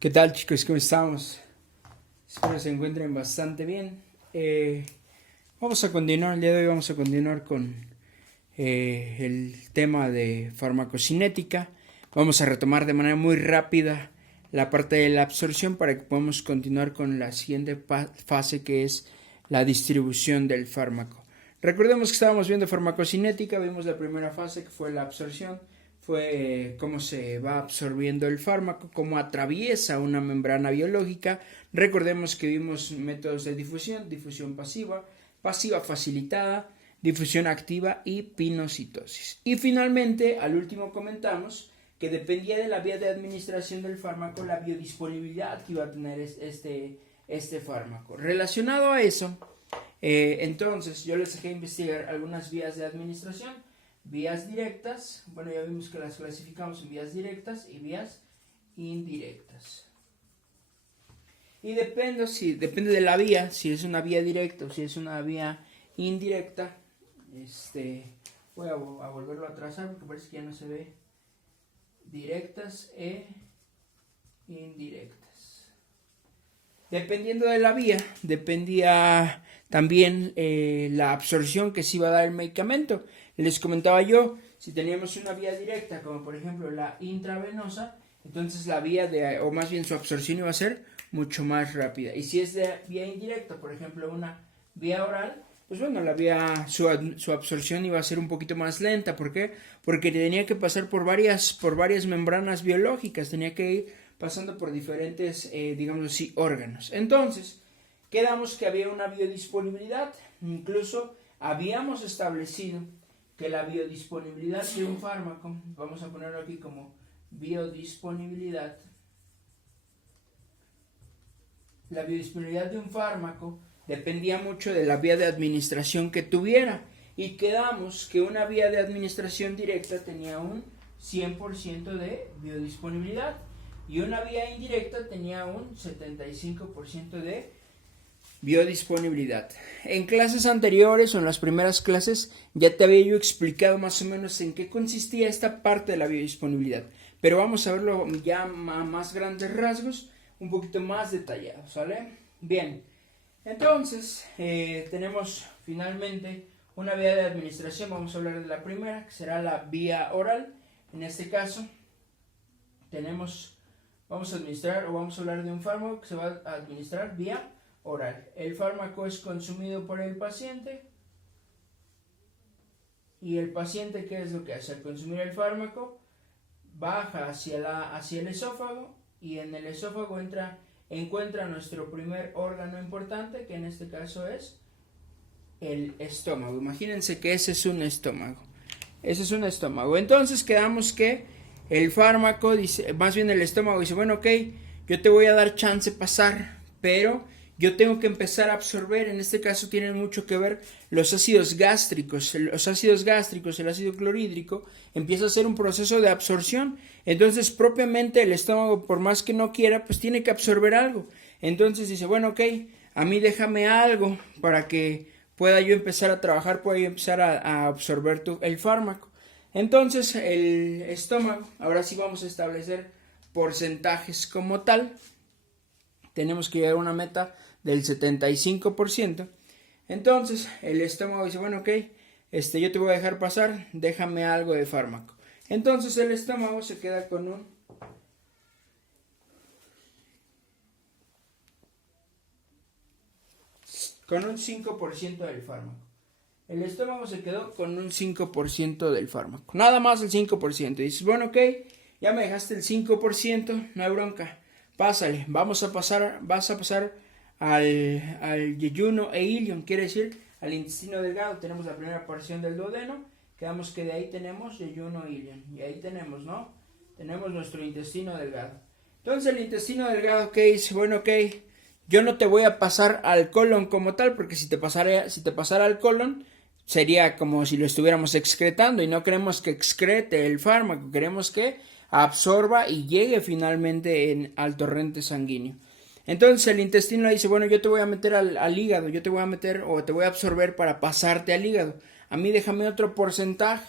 ¿Qué tal, chicos? ¿Cómo estamos? Espero se encuentren bastante bien. Vamos a continuar, el día de hoy vamos a continuar con el tema de farmacocinética. Vamos a retomar de manera muy rápida la parte de la absorción para que podamos continuar con la siguiente fase, que es la distribución del fármaco. Recordemos que estábamos viendo farmacocinética, vimos la primera fase que fue la absorción, fue cómo se va absorbiendo el fármaco, cómo atraviesa una membrana biológica. Recordemos que vimos métodos de difusión, difusión pasiva, pasiva facilitada, difusión activa y pinocitosis. Y finalmente, al último comentamos que dependía de la vía de administración del fármaco la biodisponibilidad que iba a tener este fármaco. Relacionado a eso, entonces yo les dejé investigar algunas vías de administración. Vías directas, bueno, ya vimos que las clasificamos en vías directas y vías indirectas. Y depende de la vía, si es una vía directa o si es una vía indirecta. Voy a volverlo a trazar porque parece que ya no se ve. Directas e indirectas. Dependiendo de la vía, dependía también la absorción que se iba a dar el medicamento. Les comentaba yo, si teníamos una vía directa, como por ejemplo la intravenosa, entonces la vía o más bien su absorción iba a ser mucho más rápida. Y si es de vía indirecta, por ejemplo una vía oral, pues bueno, su absorción iba a ser un poquito más lenta. ¿Por qué? Porque tenía que pasar por varias membranas biológicas, tenía que ir pasando por diferentes, digamos así, órganos. Entonces, quedamos que había una biodisponibilidad, incluso habíamos establecido que la biodisponibilidad de un fármaco, vamos a ponerlo aquí como biodisponibilidad, la biodisponibilidad de un fármaco dependía mucho de la vía de administración que tuviera, y quedamos que una vía de administración directa tenía un 100% de biodisponibilidad y una vía indirecta tenía un 75% de biodisponibilidad. En clases anteriores o en las primeras clases ya te había yo explicado más o menos en qué consistía esta parte de la biodisponibilidad, pero vamos a verlo ya a más grandes rasgos, un poquito más detallado, ¿sale? Bien, entonces tenemos finalmente una vía de administración. Vamos a hablar de la primera, que será la vía oral. En este caso vamos a administrar o vamos a hablar de un fármaco que se va a administrar vía oral. El fármaco es consumido por el paciente y el paciente, ¿qué es lo que hace? Al consumir el fármaco baja hacia el esófago, y en el esófago encuentra nuestro primer órgano importante, que en este caso es el estómago. Imagínense que ese es un estómago. Entonces quedamos que el fármaco dice, más bien el estómago dice, bueno, ok, yo te voy a dar chance pasar, pero yo tengo que empezar a absorber. En este caso tienen mucho que ver los ácidos gástricos. El ácido clorhídrico empieza a hacer un proceso de absorción. Entonces propiamente el estómago, por más que no quiera, pues tiene que absorber algo. Entonces dice, bueno, ok, a mí déjame algo para que pueda yo empezar a trabajar, pueda yo empezar a absorber el fármaco. Entonces el estómago, ahora sí vamos a establecer porcentajes como tal. Tenemos que llegar a una meta del 75%. Entonces el estómago dice, bueno, ok, yo te voy a dejar pasar, déjame algo de fármaco. Entonces el estómago se queda con un 5% del fármaco. El estómago se quedó con un 5% del fármaco, nada más el 5%. Y dices, bueno, ok, ya me dejaste el 5%, no hay bronca, pásale, vas a pasar al yeyuno e ilion, quiere decir al intestino delgado. Tenemos la primera porción del duodeno, quedamos que de ahí tenemos yeyuno e ilion, y ahí tenemos, ¿no? Tenemos nuestro intestino delgado. Entonces el intestino delgado, ¿qué dice? Bueno, ok, yo no te voy a pasar al colon como tal, porque si te pasara al colon sería como si lo estuviéramos excretando, y no queremos que excrete el fármaco, queremos que absorba y llegue finalmente al torrente sanguíneo. Entonces el intestino le dice, bueno, yo te voy a meter al hígado, yo te voy a meter o te voy a absorber para pasarte al hígado, a mí déjame otro porcentaje.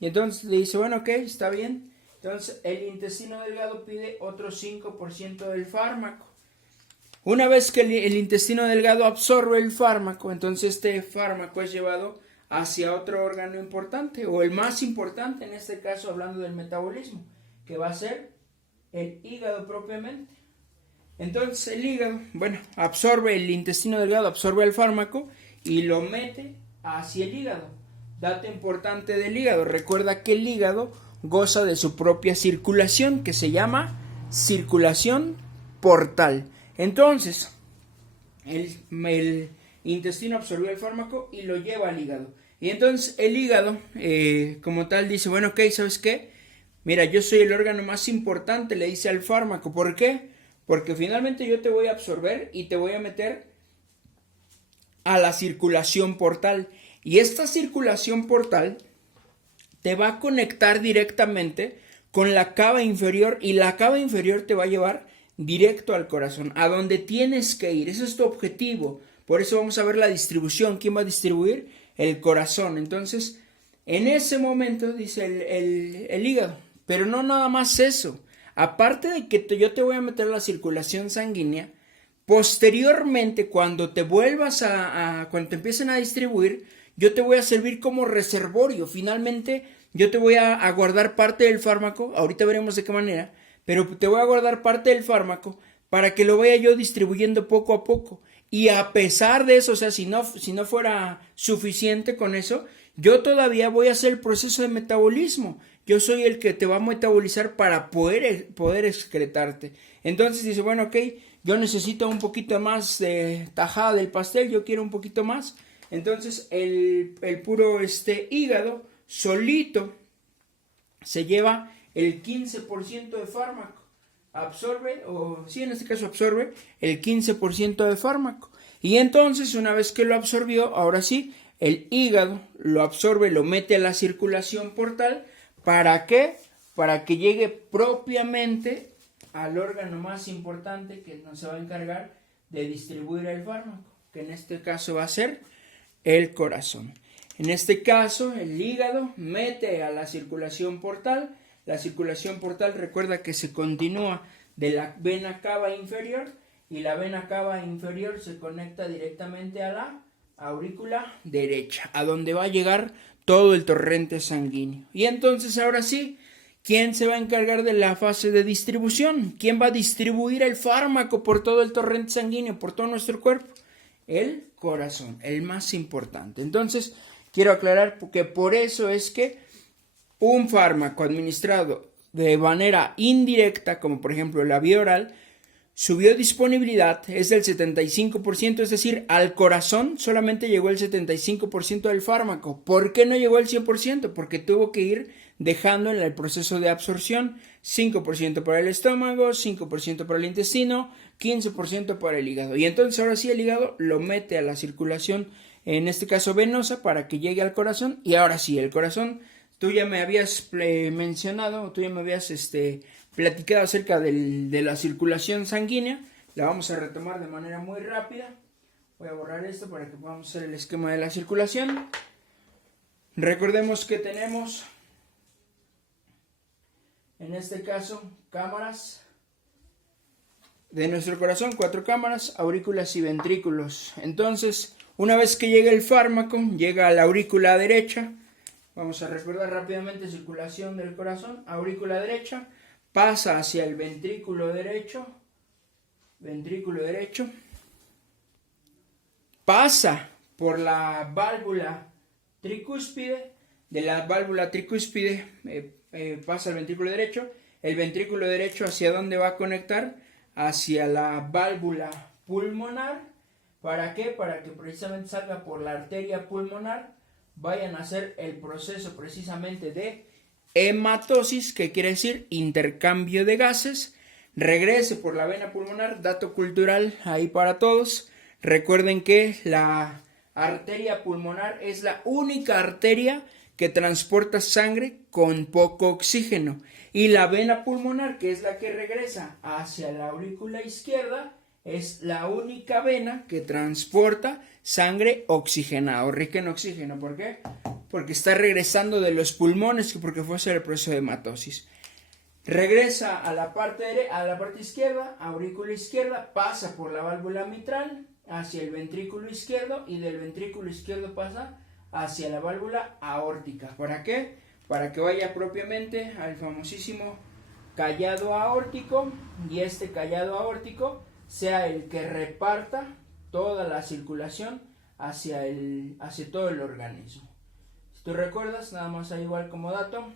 Y entonces le dice, bueno, ok, está bien, Entonces el intestino delgado pide otro 5% del fármaco. Una vez que el intestino delgado absorbe el fármaco, entonces este fármaco es llevado hacia otro órgano importante, o el más importante en este caso, hablando del metabolismo, que va a ser el hígado propiamente. Entonces el hígado, absorbe el intestino delgado, absorbe el fármaco y lo mete hacia el hígado. Dato importante del hígado, recuerda que el hígado goza de su propia circulación, que se llama circulación portal. Entonces, el intestino absorbió el fármaco y lo lleva al hígado. Y entonces el hígado, como tal, dice, bueno, ok, ¿sabes qué? Mira, yo soy el órgano más importante, le dice al fármaco. ¿Por qué? Porque finalmente yo te voy a absorber y te voy a meter a la circulación portal. Y esta circulación portal te va a conectar directamente con la cava inferior, y la cava inferior te va a llevar directo al corazón, a donde tienes que ir. Ese es tu objetivo. Por eso vamos a ver la distribución. ¿Quién va a distribuir? El corazón. Entonces, en ese momento dice el hígado. Pero no nada más eso. Aparte de que yo te voy a meter la circulación sanguínea, posteriormente, cuando te vuelvas cuando te empiecen a distribuir, yo te voy a servir como reservorio. Finalmente, yo te voy a guardar parte del fármaco. Ahorita veremos de qué manera. Pero te voy a guardar parte del fármaco para que lo vaya yo distribuyendo poco a poco. Y a pesar de eso, o sea, si no fuera suficiente con eso, yo todavía voy a hacer el proceso de metabolismo. Yo soy el que te va a metabolizar para poder excretarte. Entonces dice, bueno, ok, yo necesito un poquito más de tajada del pastel, yo quiero un poquito más. Entonces el puro hígado solito se lleva el 15% de fármaco. Absorbe el 15% de fármaco. Y entonces, una vez que lo absorbió, ahora sí, el hígado lo absorbe, lo mete a la circulación portal. ¿Para qué? Para que llegue propiamente al órgano más importante que nos va a encargar de distribuir el fármaco, que en este caso va a ser el corazón. En este caso, el hígado mete a la circulación portal. La circulación portal, recuerda que se continúa de la vena cava inferior, y la vena cava inferior se conecta directamente a la aurícula derecha, a donde va a llegar todo el torrente sanguíneo. Y entonces, ahora sí, ¿quién se va a encargar de la fase de distribución? ¿Quién va a distribuir el fármaco por todo el torrente sanguíneo, por todo nuestro cuerpo? El corazón, el más importante. Entonces, quiero aclarar que por eso es que un fármaco administrado de manera indirecta, como por ejemplo la vía oral, su biodisponibilidad es del 75%, es decir, al corazón solamente llegó el 75% del fármaco. ¿Por qué no llegó el 100%? Porque tuvo que ir dejando en el proceso de absorción 5% para el estómago, 5% para el intestino, 15% para el hígado. Y entonces ahora sí el hígado lo mete a la circulación, en este caso venosa, para que llegue al corazón. Y ahora sí, el corazón, tú ya me habías mencionado, tú ya me habías platicado acerca de la circulación sanguínea. La vamos a retomar de manera muy rápida. Voy a borrar esto para que podamos hacer el esquema de la circulación. Recordemos que tenemos, en este caso, cámaras de nuestro corazón, 4 cámaras, aurículas y ventrículos. Entonces, una vez que llega el fármaco, llega a la aurícula derecha. Vamos a recordar rápidamente: circulación del corazón, aurícula derecha, pasa hacia el ventrículo derecho, pasa por la válvula tricúspide, de la válvula tricúspide pasa al ventrículo derecho. El ventrículo derecho, ¿hacia dónde va a conectar? Hacia la válvula pulmonar. ¿Para qué? Para que precisamente salga por la arteria pulmonar, vayan a hacer el proceso precisamente de hematosis, que quiere decir intercambio de gases, regrese por la vena pulmonar. Dato cultural ahí para todos: recuerden que la arteria pulmonar es la única arteria que transporta sangre con poco oxígeno, y la vena pulmonar, que es la que regresa hacia la aurícula izquierda, es la única vena que transporta sangre oxigenada o rica en oxígeno. ¿Por qué? Porque está regresando de los pulmones, porque fue a hacer el proceso de hematosis. regresa a la parte izquierda, aurícula izquierda, pasa por la válvula mitral hacia el ventrículo izquierdo y del ventrículo izquierdo pasa hacia la válvula aórtica. ¿Para qué? Para que vaya propiamente al famosísimo callado aórtico y este callado aórtico sea el que reparta toda la circulación hacia todo el organismo. Si tú recuerdas, nada más ahí igual como dato,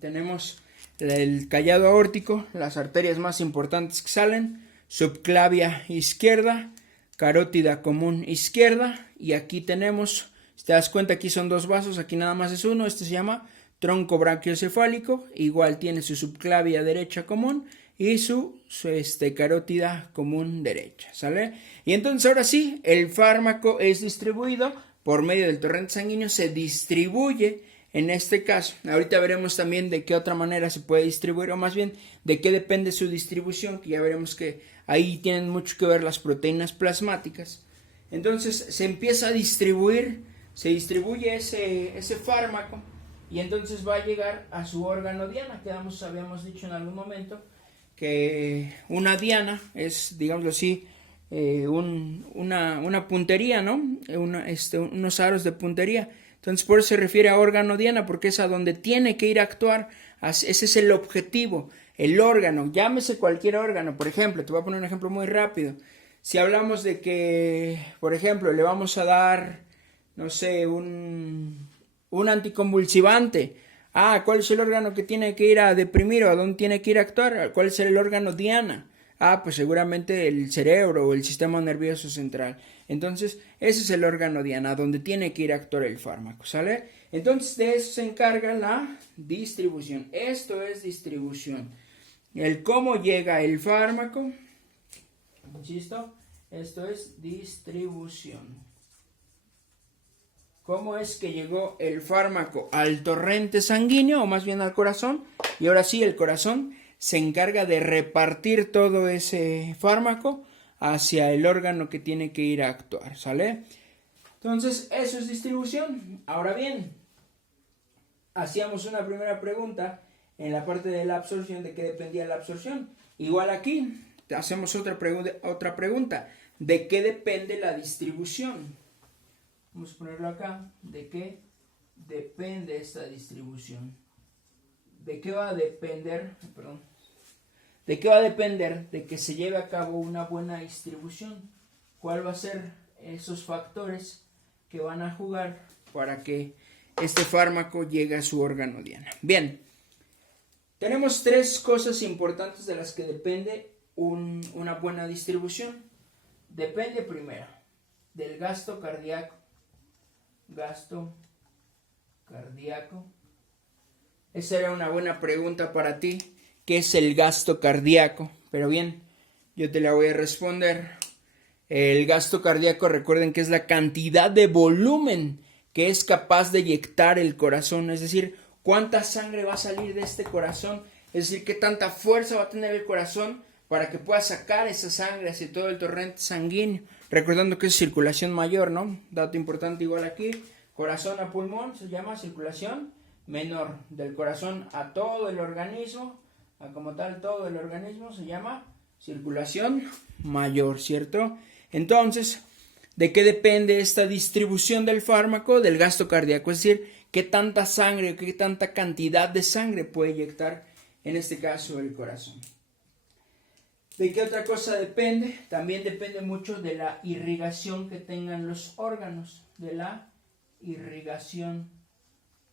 tenemos el callado aórtico, las arterias más importantes que salen, subclavia izquierda, carótida común izquierda, y aquí tenemos, si te das cuenta, aquí son dos vasos, aquí nada más es uno, este se llama tronco brachiocefálico, igual tiene su subclavia derecha común y su carótida común derecha, ¿sale? Y entonces ahora sí, el fármaco es distribuido por medio del torrente sanguíneo, se distribuye en este caso. Ahorita veremos también de qué otra manera se puede distribuir, o más bien de qué depende su distribución, que ya veremos que ahí tienen mucho que ver las proteínas plasmáticas. Entonces se empieza a distribuir, se distribuye ese fármaco y entonces va a llegar a su órgano diana, que habíamos dicho en algún momento que una diana es, digámoslo así, una puntería, ¿no? Unos aros de puntería. Entonces por eso se refiere a órgano diana, porque es a donde tiene que ir a actuar. Ese es el objetivo, el órgano, llámese cualquier órgano. Por ejemplo, te voy a poner un ejemplo muy rápido. Si hablamos de que, por ejemplo, le vamos a dar, no sé, un anticonvulsivante. ¿Cuál es el órgano que tiene que ir a deprimir o a dónde tiene que ir a actuar? ¿Cuál es el órgano diana? Pues seguramente el cerebro o el sistema nervioso central. Entonces, ese es el órgano diana, donde tiene que ir a actuar el fármaco, ¿sale? Entonces, de eso se encarga la distribución. Esto es distribución. El cómo llega el fármaco, insisto, esto es distribución. ¿Cómo es que llegó el fármaco al torrente sanguíneo, o más bien al corazón? Y ahora sí, el corazón se encarga de repartir todo ese fármaco hacia el órgano que tiene que ir a actuar, ¿sale? Entonces, eso es distribución. Ahora bien, hacíamos una primera pregunta en la parte de la absorción, de qué dependía la absorción. Igual aquí, hacemos otra pregunta, ¿de qué depende la distribución? Vamos a ponerlo acá, ¿de qué depende esta distribución? ¿De qué va a depender? ¿De qué va a depender de que se lleve a cabo una buena distribución? ¿Cuál va a ser esos factores que van a jugar para que este fármaco llegue a su órgano diana? Bien, tenemos tres cosas importantes de las que depende una buena distribución. Depende primero del gasto cardíaco. Esa era una buena pregunta para ti. ¿Qué es el gasto cardíaco? Pero bien, yo te la voy a responder. El gasto cardíaco, recuerden que es la cantidad de volumen que es capaz de eyectar el corazón, es decir, cuánta sangre va a salir de este corazón, es decir, qué tanta fuerza va a tener el corazón para que pueda sacar esa sangre hacia todo el torrente sanguíneo, recordando que es circulación mayor, ¿no? Dato importante igual aquí, corazón a pulmón se llama circulación menor, del corazón a todo el organismo, como tal todo el organismo se llama circulación mayor, ¿cierto? Entonces, ¿de qué depende esta distribución del fármaco? Del gasto cardíaco, es decir, qué tanta sangre, qué tanta cantidad de sangre puede inyectar, en este caso, el corazón. ¿De qué otra cosa depende? También depende mucho de la irrigación que tengan los órganos, de la irrigación.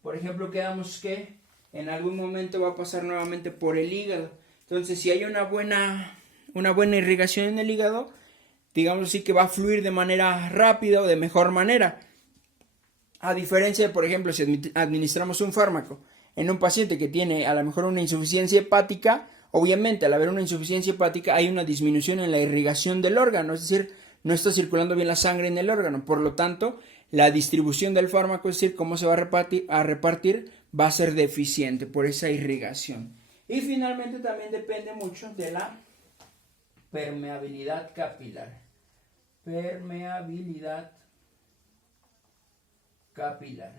Por ejemplo, quedamos que en algún momento va a pasar nuevamente por el hígado. Entonces, si hay una buena irrigación en el hígado, digamos así que va a fluir de manera rápida o de mejor manera. A diferencia de, por ejemplo, si administramos un fármaco en un paciente que tiene a lo mejor una insuficiencia hepática, obviamente al haber una insuficiencia hepática hay una disminución en la irrigación del órgano, es decir, no está circulando bien la sangre en el órgano. Por lo tanto, la distribución del fármaco, es decir, cómo se va a repartir, va a ser deficiente por esa irrigación. Y finalmente también depende mucho de la permeabilidad capilar. Permeabilidad capilar.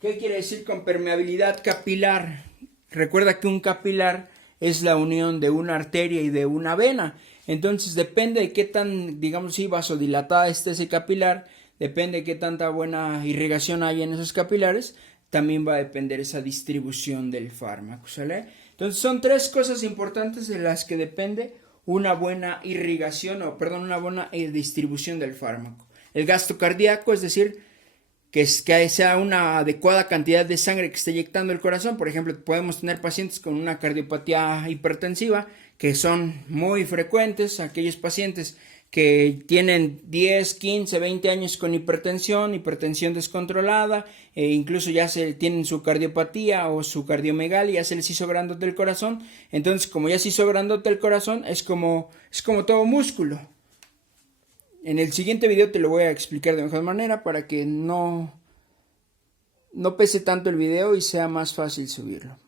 ¿Qué quiere decir con permeabilidad capilar? Recuerda que un capilar es la unión de una arteria y de una vena. Entonces depende de qué tan, digamos, si vasodilatada esté ese capilar, depende de qué tanta buena irrigación hay en esos capilares, también va a depender esa distribución del fármaco, ¿sale? Entonces son tres cosas importantes de las que depende una buena irrigación, una buena distribución del fármaco. El gasto cardíaco, es decir, que sea una adecuada cantidad de sangre que esté inyectando el corazón. Por ejemplo, podemos tener pacientes con una cardiopatía hipertensiva, que son muy frecuentes, aquellos pacientes que tienen 10, 15, 20 años con hipertensión descontrolada, incluso ya tienen su cardiopatía o su cardiomegalia, ya se les hizo grandote el corazón. Entonces, como ya se hizo grandote el corazón, es como todo músculo. En el siguiente video te lo voy a explicar de mejor manera para que no pese tanto el video y sea más fácil subirlo.